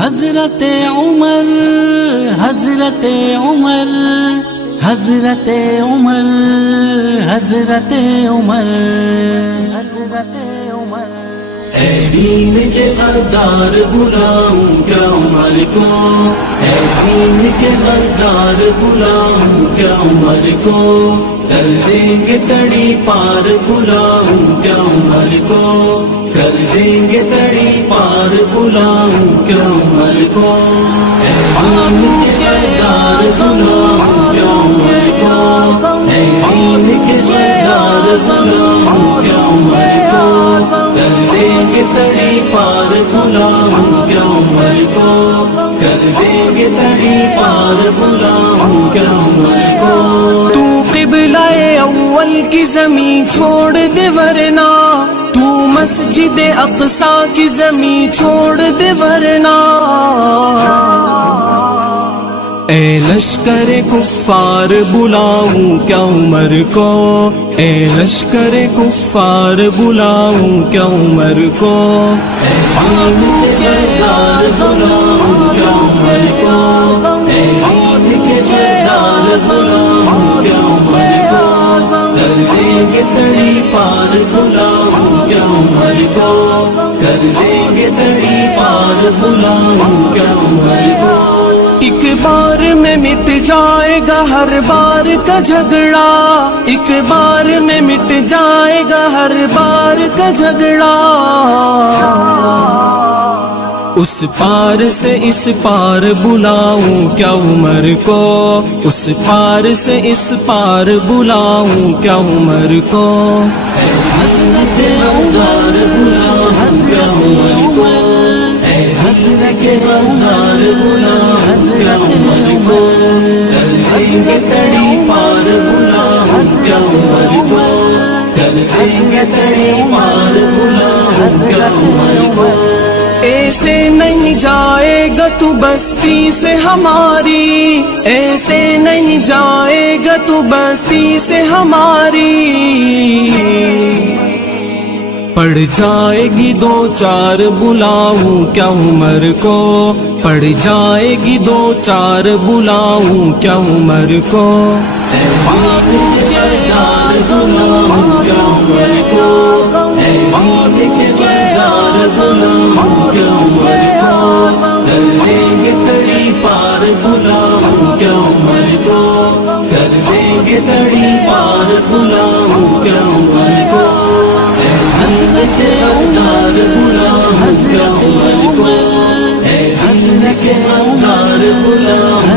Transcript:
حضرت عمر حضرت عمر حضرت عمر حضرت عمر حضرت عمر اے دین کے غدار بلاؤں کیا عمر کو، اے دین کے غدار بلاؤں کیا عمر کو، کر دیں گے تڑی پار بلاؤں کیا عمر کو، کر دیں گے تڑی پار بلاؤں کیا عمر کو، اے دین کے غدار بلاؤں کیا عمر کو، اے دین کے غدار بلاؤں کیا عمر کو، کر دیں گے تڑی پار بلاؤں کیا عمر کو، کر دیں گے تڑی پار بلاؤں کیا عمر کو۔ تو قبلہ اول کی زمین چھوڑ دے ورنہ، تو مسجد اقصی کی زمین چھوڑ دے ورنہ، اے لشکر کفار بلاؤں کیا عمر کو، اے لشکر کفار بلاؤں کیا عمر کو، اے دین کے غدار بلاؤں کیا عمر کو، اے دین کے غدار بلاؤں کیا عمر کو، کر دیں گے تڑی پار بلاؤں کیا عمر کو، کر دیں گے تڑی پار بلاؤں کیا عمر کو۔ ایک بار میں مٹ جائے گا ہر بار کا جھگڑا، ایک بار میں مٹ جائے گا ہر بار کا جھگڑا، اس پار سے اس پار بلاؤں کیا عمر کو، اس پار سے اس پار بلاؤں کیا عمر کو، اے حضرت عمر بلاؤں کیا عمر کو، اے حضرت غدار بلاؤں کیا عمر کو، کر دیں گے تڑی پار بلاؤں کیا عمر کو، کر دیں گے تڑی پار بلاؤں کیا عمر کو۔ ایسے نہیں جائے گا تو بستی سے ہماری، ایسے نہیں جائے گا تو بستی سے ہماری، پڑ جائے گی دو چار بلاؤں کیا عمر کو، پڑ جائے گی دو چار بلاؤں کیا عمر کو، اے دین کے غدار بلاؤں کیا عمر کو، اے دین کے غدار بلاؤں کیا عمر کو، کر دیں گے تڑی پار بلاؤں کیا عمر کو، کر دیں گے تڑی پار بلاؤں کیا عمر کو، اے حضرت غدار بلاؤں کیا عمر کو، اے دین کے غدار بلاؤں